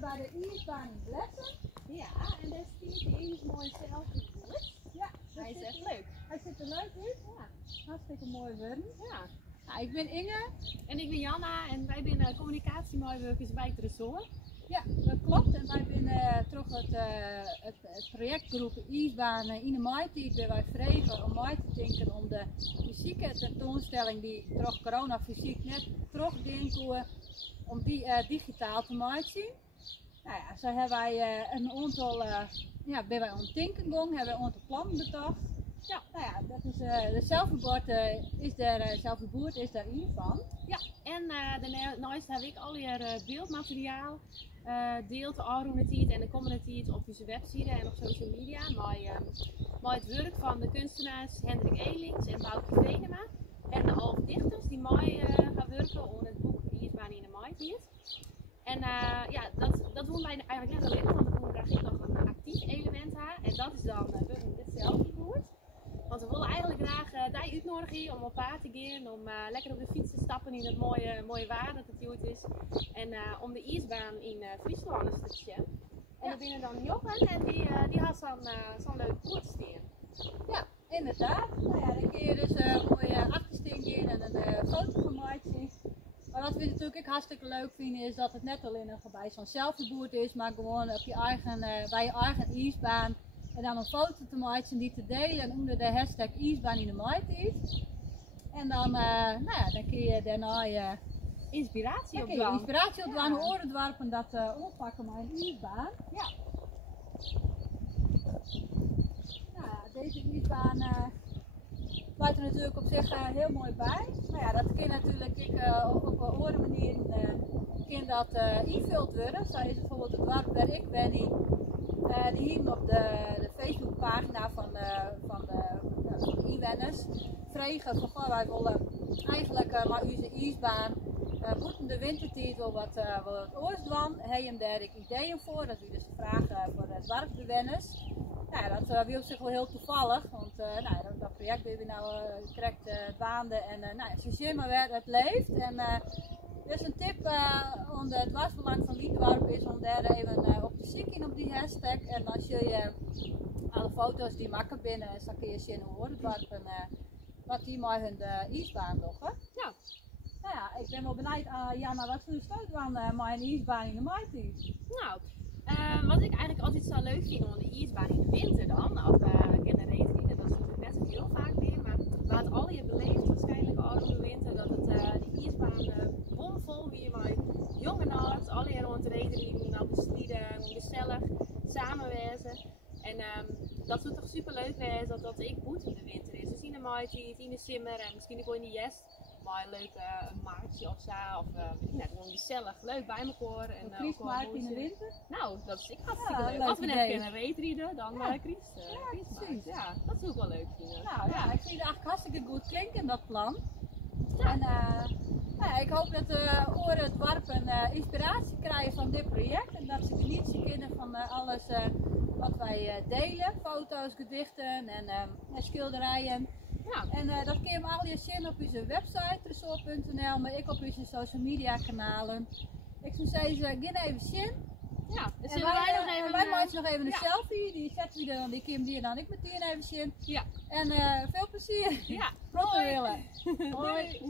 we bij de ijsbaan in Blessen. Ja, en daar is die mooi selfie. Ja, Hij is echt leuk. Hij ziet er leuk uit. Ja. Hartstikke mooi worden. Ja. Nou, ik ben Inge. En ik ben Janna en wij zijn communicatiemedewerkers bij het resort. Ja, dat klopt. En wij zijn toch het projectgroep ijsbaan in de maaitijd bij wij vregen om mee te denken om de fysieke tentoonstelling die door corona fysiek net terugdenken om die digitaal te maken. Nou ja, zo hebben wij een aantal, bij wij om denken gegaan, hebben wij een aantal plannen bedacht. Ja, nou ja, dat is de zelfverboord is daar één van. Ja, en daarnaast heb ik al je beeldmateriaal deelt de en de community op onze website en op social media. Maar het werk van de kunstenaars Hendrik Elings en Boukje Venema en de half dichters die mij gaan werken aan het boek Ijsbaan in de Maaitijd. En dat doen wij eigenlijk net alleen, want we doen graag nog een actief element aan. En dat is dan dit zelfvervoerd. Want we willen eigenlijk graag die uitnodigen om op paard te gaan, om lekker op de fiets te stappen in het mooie waar dat het goed is. En om de ijsbaan in Friesland een stukje. En er binnen dan Jochen en die had zo'n leuk koers staan. Ja, inderdaad. Nou ja, dan kun je dus een mooie achtersteen gaan en een foto gemaakt zien. Maar wat we natuurlijk hartstikke leuk vinden is dat het net alleen nog bij zo'n zelfvervoerd is, maar gewoon op je eigen, bij je eigen ijsbaan. En dan een foto te maken en die te delen onder de hashtag ijsbaan in de maaitijd. En dan, dan kun je daarna inspiratie op hoe oorendwarpen dat oppakken met een ijsbaan. Ja. Nou, deze ijsbaan blijft er natuurlijk op zich heel mooi bij. Nou ja, dat kan natuurlijk op een andere manier ingevuld worden. Zo is bijvoorbeeld het dorp waar ik ben die hier op de Facebookpagina van de inwoners vregen van goh, wij willen eigenlijk maar onze ijsbaan moeten de wintertijd wel wat oorsdwan. Hebben daar ideeën voor, dat we dus vragen voor de dorpsbewoners. Nou, dat was op zich wel heel toevallig, want dat project hebben we nou correct baanden en ze zien maar waar het leeft. En, dus een tip onder het dwarsbelang van Liedorp is om daar even op te zoeken op die hashtag. En als je alle foto's die maken binnen, dan kun je zien hoe Oorendwarpen wat die maar hun ijsbaan doen. Ja. Nou ja, ik ben wel benieuwd Janna, wat voor een stoot van mijn ijsbaan in de maaitijd? Nou, wat ik eigenlijk altijd zo leuk vind om de ijsbaan in de winter dan, als we kunnen reedrieden, dat is natuurlijk net zo heel vaak meer, maar wat al je beleeft waarschijnlijk al in de winter, dat het de ijsbaan bomvol weer maar jong en oud, alle hier rond de reedrieden, nou bestrijden, gezellig, samenwerken. En dat zou toch super leuk zijn dat ik goed in de winter is. Dus in de maaitijd, in de simmer en misschien ook wel in de jest. Maar een leuk maartje of zo, of gewoon gezellig, leuk bij elkaar. En Kriesmaart in de winter? Nou, dat is ik hartstikke leuk. Als we net kunnen reetrieden, dan Kriesmaart. Ja, dat zou ik wel leuk vinden. Nou ja, ik vind het eigenlijk hartstikke goed klinken, dat plan. Ja. En ik hoop dat de Oorendwarpen inspiratie krijgen van dit project. En dat ze genieten kunnen van alles wat wij delen. Foto's, gedichten en schilderijen. Ja. En dat kun je allemaal zien op onze website, resort.nl, maar ik op onze social media kanalen. Ik zou zeggen, ga even zien. Ja, dus wij maken nog even een selfie, die zetten we dan, die Kim die en dan ik meteen even zien. Ja. En veel plezier. Ja. Hoi. Hoi.